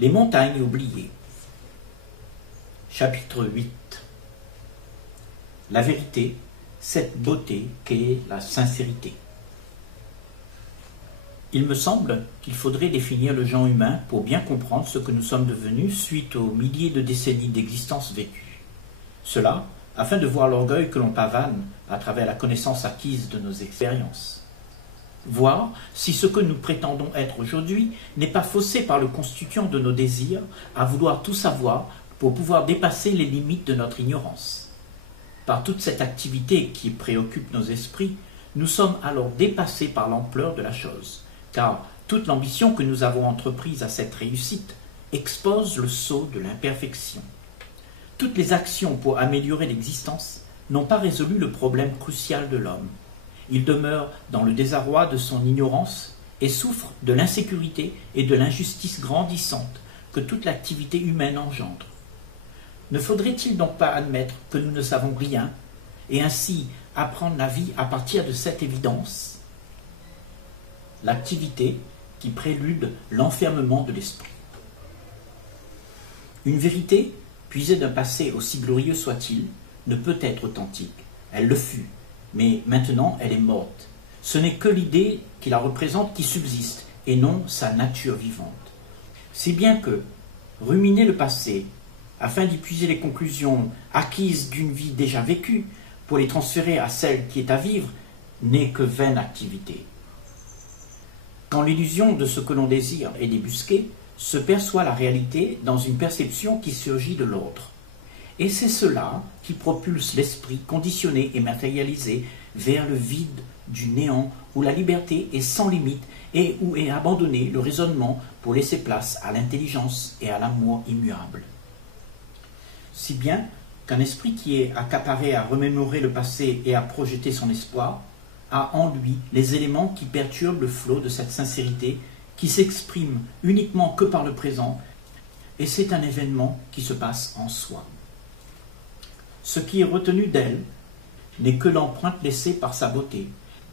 Les montagnes oubliées. Chapitre 8. La vérité, cette beauté qu'est la sincérité. Il me semble qu'il faudrait définir le genre humain pour bien comprendre ce que nous sommes devenus suite aux milliers de décennies d'existence vécue. Cela, afin de voir l'orgueil que l'on pavane à travers la connaissance acquise de nos expériences. Voir si ce que nous prétendons être aujourd'hui n'est pas faussé par le constituant de nos désirs à vouloir tout savoir pour pouvoir dépasser les limites de notre ignorance. Par toute cette activité qui préoccupe nos esprits, nous sommes alors dépassés par l'ampleur de la chose, car toute l'ambition que nous avons entreprise à cette réussite expose le sceau de l'imperfection. Toutes les actions pour améliorer l'existence n'ont pas résolu le problème crucial de l'homme. Il demeure dans le désarroi de son ignorance et souffre de l'insécurité et de l'injustice grandissante que toute l'activité humaine engendre. Ne faudrait-il donc pas admettre que nous ne savons rien et ainsi apprendre la vie à partir de cette évidence? L'activité qui prélude l'enfermement de l'esprit. Une vérité, puisée d'un passé aussi glorieux soit-il, ne peut être authentique. Elle le fut. Mais maintenant, elle est morte. Ce n'est que l'idée qui la représente qui subsiste, et non sa nature vivante. Si bien que ruminer le passé, afin d'y puiser les conclusions acquises d'une vie déjà vécue, pour les transférer à celle qui est à vivre, n'est que vaine activité. Quand l'illusion de ce que l'on désire est débusquée, se perçoit la réalité dans une perception qui surgit de l'autre. Et c'est cela qui propulse l'esprit conditionné et matérialisé vers le vide du néant où la liberté est sans limite et où est abandonné le raisonnement pour laisser place à l'intelligence et à l'amour immuable. Si bien qu'un esprit qui est accaparé à remémorer le passé et à projeter son espoir a en lui les éléments qui perturbent le flot de cette sincérité qui s'exprime uniquement que par le présent, et c'est un événement qui se passe en soi. Ce qui est retenu d'elle n'est que l'empreinte laissée par sa beauté.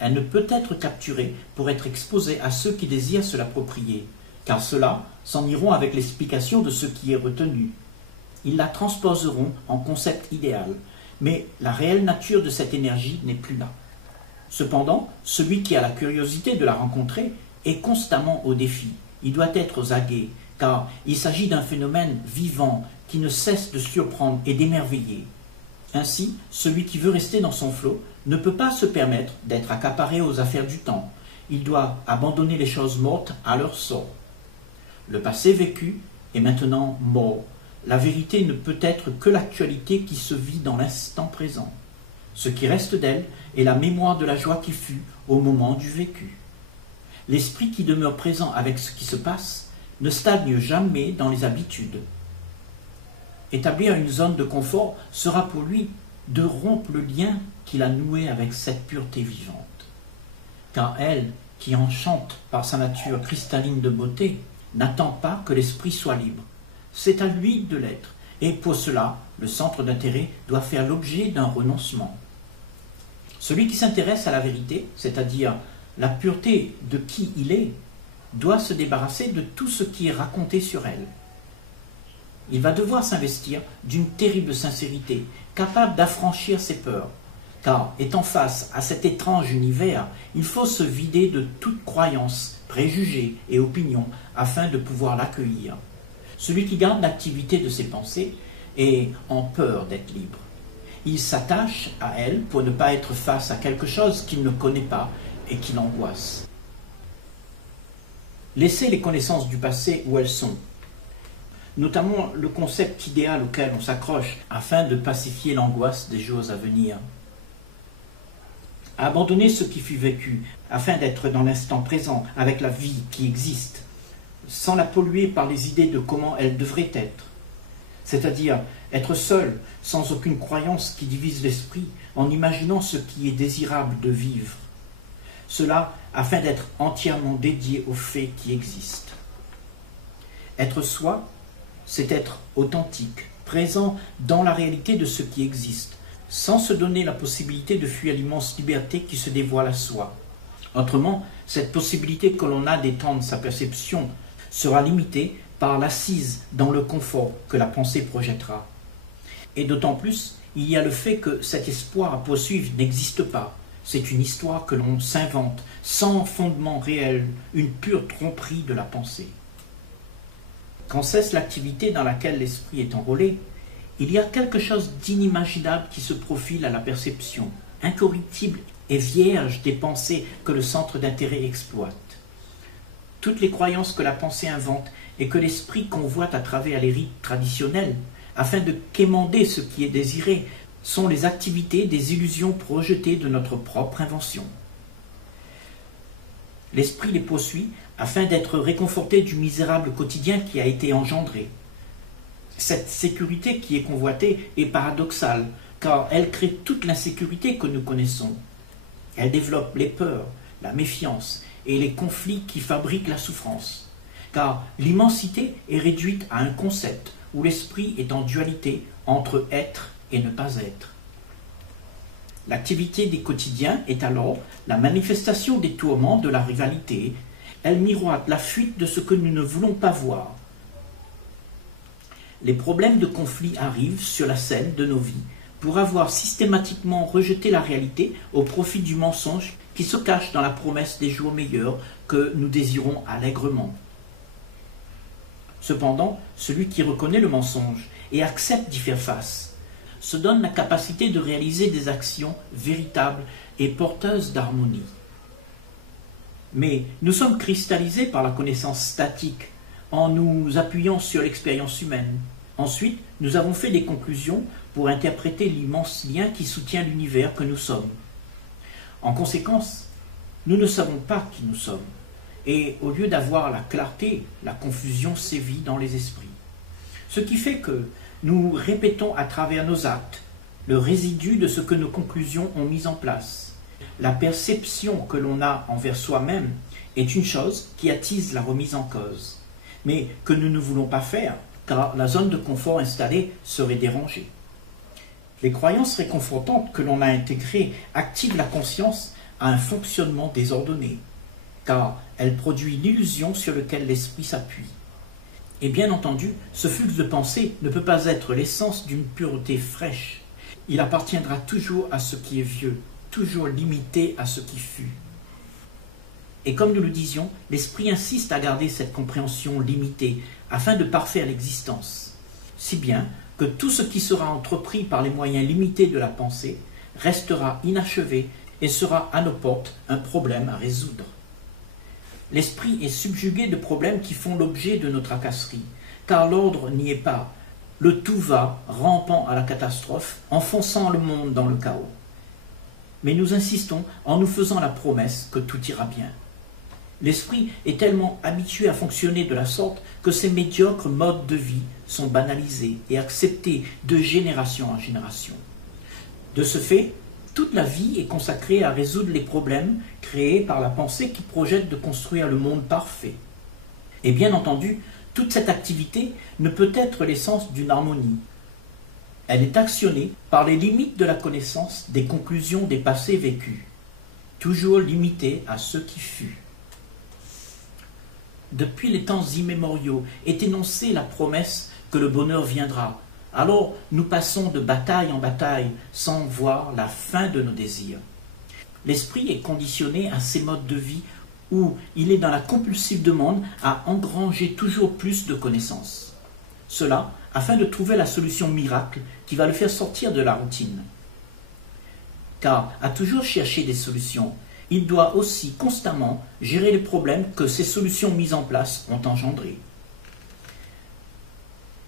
Elle ne peut être capturée pour être exposée à ceux qui désirent se l'approprier, car ceux-là s'en iront avec l'explication de ce qui est retenu. Ils la transposeront en concept idéal, mais la réelle nature de cette énergie n'est plus là. Cependant, celui qui a la curiosité de la rencontrer est constamment au défi. Il doit être aux aguets, car il s'agit d'un phénomène vivant qui ne cesse de surprendre et d'émerveiller. Ainsi, celui qui veut rester dans son flot ne peut pas se permettre d'être accaparé aux affaires du temps. Il doit abandonner les choses mortes à leur sort. Le passé vécu est maintenant mort. La vérité ne peut être que l'actualité qui se vit dans l'instant présent. Ce qui reste d'elle est la mémoire de la joie qui fut au moment du vécu. L'esprit qui demeure présent avec ce qui se passe ne stagne jamais dans les habitudes. Établir une zone de confort sera pour lui de rompre le lien qu'il a noué avec cette pureté vivante. Car elle, qui enchante par sa nature cristalline de beauté, n'attend pas que l'esprit soit libre. C'est à lui de l'être, et pour cela, le centre d'intérêt doit faire l'objet d'un renoncement. Celui qui s'intéresse à la vérité, c'est-à-dire la pureté de qui il est, doit se débarrasser de tout ce qui est raconté sur elle. Il va devoir s'investir d'une terrible sincérité, capable d'affranchir ses peurs, car étant face à cet étrange univers, il faut se vider de toute croyance, préjugés et opinions afin de pouvoir l'accueillir. Celui qui garde l'activité de ses pensées est en peur d'être libre. Il s'attache à elle pour ne pas être face à quelque chose qu'il ne connaît pas et qui l'angoisse. Laissez les connaissances du passé où elles sont, notamment le concept idéal auquel on s'accroche afin de pacifier l'angoisse des jours à venir. Abandonner ce qui fut vécu afin d'être dans l'instant présent avec la vie qui existe, sans la polluer par les idées de comment elle devrait être. C'est-à-dire être seul, sans aucune croyance qui divise l'esprit, en imaginant ce qui est désirable de vivre. Cela afin d'être entièrement dédié aux faits qui existent. Être soi, c'est être authentique, présent dans la réalité de ce qui existe, sans se donner la possibilité de fuir l'immense liberté qui se dévoile à soi. Autrement, cette possibilité que l'on a d'étendre sa perception sera limitée par l'assise dans le confort que la pensée projettera. Et d'autant plus, il y a le fait que cet espoir à poursuivre n'existe pas. C'est une histoire que l'on s'invente, sans fondement réel, une pure tromperie de la pensée. Quand cesse l'activité dans laquelle l'esprit est enrôlé, il y a quelque chose d'inimaginable qui se profile à la perception, incorruptible et vierge des pensées que le centre d'intérêt exploite. Toutes les croyances que la pensée invente et que l'esprit convoite à travers les rites traditionnels, afin de quémander ce qui est désiré, sont les activités des illusions projetées de notre propre invention. L'esprit les poursuit afin d'être réconforté du misérable quotidien qui a été engendré. Cette sécurité qui est convoitée est paradoxale, car elle crée toute l'insécurité que nous connaissons. Elle développe les peurs, la méfiance et les conflits qui fabriquent la souffrance. Car l'immensité est réduite à un concept où l'esprit est en dualité entre être et ne pas être. L'activité des quotidiens est alors la manifestation des tourments de la rivalité. Elle miroite la fuite de ce que nous ne voulons pas voir. Les problèmes de conflit arrivent sur la scène de nos vies pour avoir systématiquement rejeté la réalité au profit du mensonge qui se cache dans la promesse des jours meilleurs que nous désirons allègrement. Cependant, celui qui reconnaît le mensonge et accepte d'y faire face se donne la capacité de réaliser des actions véritables et porteuses d'harmonie. Mais nous sommes cristallisés par la connaissance statique en nous appuyant sur l'expérience humaine. Ensuite, nous avons fait des conclusions pour interpréter l'immense lien qui soutient l'univers que nous sommes. En conséquence, nous ne savons pas qui nous sommes. Et au lieu d'avoir la clarté, la confusion sévit dans les esprits. Ce qui fait que nous répétons à travers nos actes le résidu de ce que nos conclusions ont mis en place. La perception que l'on a envers soi-même est une chose qui attise la remise en cause, mais que nous ne voulons pas faire, car la zone de confort installée serait dérangée. Les croyances réconfortantes que l'on a intégrées activent la conscience à un fonctionnement désordonné, car elle produit l'illusion sur laquelle l'esprit s'appuie. Et bien entendu, ce flux de pensée ne peut pas être l'essence d'une pureté fraîche. Il appartiendra toujours à ce qui est vieux, toujours limité à ce qui fut. Et comme nous le disions, l'esprit insiste à garder cette compréhension limitée afin de parfaire l'existence, si bien que tout ce qui sera entrepris par les moyens limités de la pensée restera inachevé et sera à nos portes un problème à résoudre. L'esprit est subjugué de problèmes qui font l'objet de nos tracasseries, car l'ordre n'y est pas. Le tout va, rampant à la catastrophe, enfonçant le monde dans le chaos. Mais nous insistons en nous faisant la promesse que tout ira bien. L'esprit est tellement habitué à fonctionner de la sorte que ces médiocres modes de vie sont banalisés et acceptés de génération en génération. De ce fait, toute la vie est consacrée à résoudre les problèmes créés par la pensée qui projette de construire le monde parfait. Et bien entendu, toute cette activité ne peut être l'essence d'une harmonie. Elle est actionnée par les limites de la connaissance des conclusions des passés vécus, toujours limitées à ce qui fut. Depuis les temps immémoriaux est énoncée la promesse que le bonheur viendra. Alors nous passons de bataille en bataille sans voir la fin de nos désirs. L'esprit est conditionné à ces modes de vie où il est dans la compulsive demande à engranger toujours plus de connaissances. Cela afin de trouver la solution miracle qui va le faire sortir de la routine. Car à toujours chercher des solutions, il doit aussi constamment gérer les problèmes que ces solutions mises en place ont engendrés.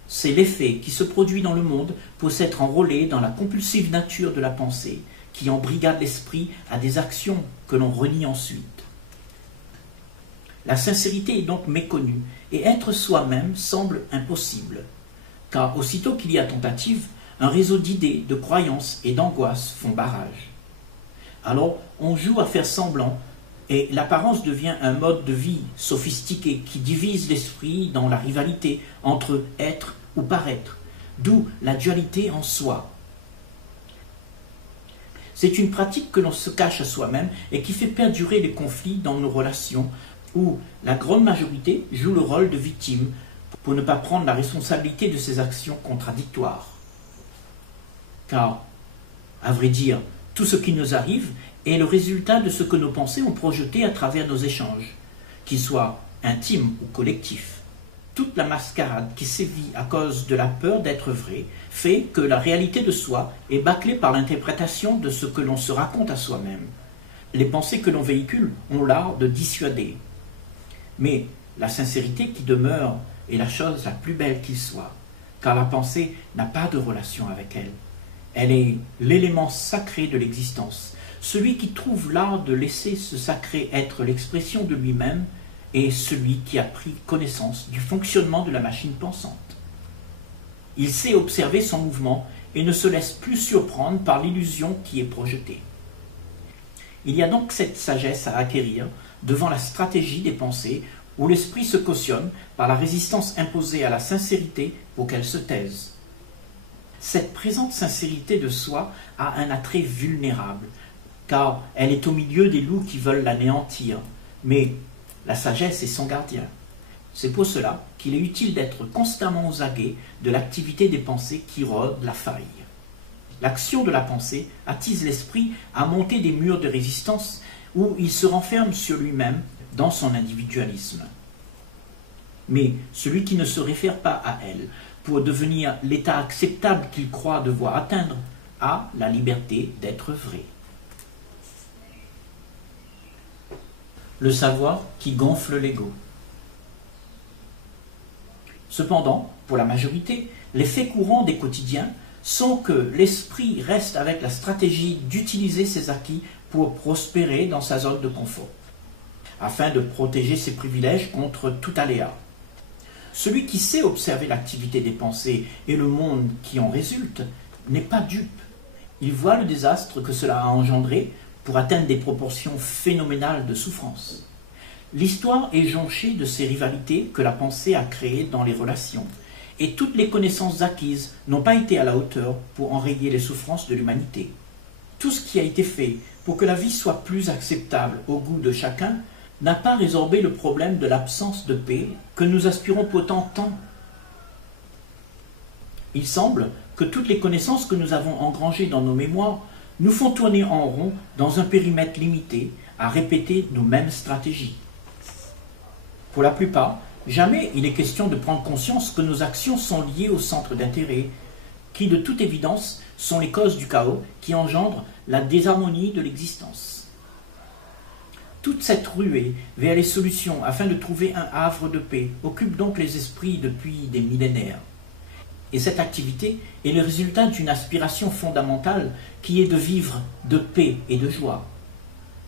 C'est l'effet qui se produit dans le monde pour s'être enrôlé dans la compulsive nature de la pensée qui embrigade l'esprit à des actions que l'on renie ensuite. La sincérité est donc méconnue et être soi-même semble impossible, car aussitôt qu'il y a tentative, un réseau d'idées, de croyances et d'angoisses font barrage. Alors on joue à faire semblant et l'apparence devient un mode de vie sophistiqué qui divise l'esprit dans la rivalité entre être ou paraître, d'où la dualité en soi. C'est une pratique que l'on se cache à soi-même et qui fait perdurer les conflits dans nos relations où la grande majorité joue le rôle de victime pour ne pas prendre la responsabilité de ses actions contradictoires. Car, à vrai dire, tout ce qui nous arrive est le résultat de ce que nos pensées ont projeté à travers nos échanges, qu'ils soient intimes ou collectifs. Toute la mascarade qui sévit à cause de la peur d'être vrai fait que la réalité de soi est bâclée par l'interprétation de ce que l'on se raconte à soi-même. Les pensées que l'on véhicule ont l'art de dissuader. Mais la sincérité qui demeure est la chose la plus belle qu'il soit, car la pensée n'a pas de relation avec elle. Elle est l'élément sacré de l'existence. Celui qui trouve l'art de laisser ce sacré être l'expression de lui-même est celui qui a pris connaissance du fonctionnement de la machine pensante. Il sait observer son mouvement et ne se laisse plus surprendre par l'illusion qui est projetée. Il y a donc cette sagesse à acquérir devant la stratégie des pensées où l'esprit se cautionne par la résistance imposée à la sincérité pour qu'elle se taise. Cette présente sincérité de soi a un attrait vulnérable, car elle est au milieu des loups qui veulent l'anéantir, mais la sagesse est son gardien. C'est pour cela qu'il est utile d'être constamment aux aguets de l'activité des pensées qui rôdent la faille. L'action de la pensée attise l'esprit à monter des murs de résistance où il se renferme sur lui-même dans son individualisme. Mais celui qui ne se réfère pas à elle pour devenir l'état acceptable qu'il croit devoir atteindre a la liberté d'être vrai. Le savoir qui gonfle l'ego. Cependant, pour la majorité, les faits courants des quotidiens sont que l'esprit reste avec la stratégie d'utiliser ses acquis pour prospérer dans sa zone de confort, afin de protéger ses privilèges contre tout aléa. Celui qui sait observer l'activité des pensées et le monde qui en résulte n'est pas dupe. Il voit le désastre que cela a engendré pour atteindre des proportions phénoménales de souffrance. L'histoire est jonchée de ces rivalités que la pensée a créées dans les relations, et toutes les connaissances acquises n'ont pas été à la hauteur pour enrayer les souffrances de l'humanité. Tout ce qui a été fait pour que la vie soit plus acceptable au goût de chacun n'a pas résorbé le problème de l'absence de paix que nous aspirons pourtant tant. Il semble que toutes les connaissances que nous avons engrangées dans nos mémoires nous font tourner en rond dans un périmètre limité à répéter nos mêmes stratégies. Pour la plupart, jamais il est question de prendre conscience que nos actions sont liées aux centres d'intérêt, qui de toute évidence sont les causes du chaos qui engendrent la désharmonie de l'existence. Toute cette ruée vers les solutions afin de trouver un havre de paix occupe donc les esprits depuis des millénaires. Et cette activité est le résultat d'une aspiration fondamentale qui est de vivre de paix et de joie.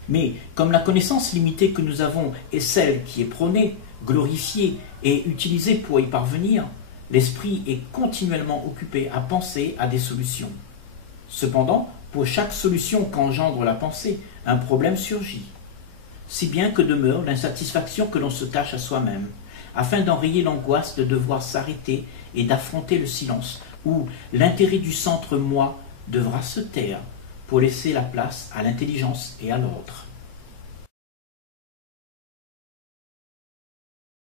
Mais comme la connaissance limitée que nous avons est celle qui est prônée, glorifiée et utilisée pour y parvenir, l'esprit est continuellement occupé à penser à des solutions. Cependant, pour chaque solution qu'engendre la pensée, un problème surgit. Si bien que demeure l'insatisfaction que l'on se cache à soi-même, afin d'enrayer l'angoisse de devoir s'arrêter et d'affronter le silence, où l'intérêt du centre moi devra se taire pour laisser la place à l'intelligence et à l'ordre.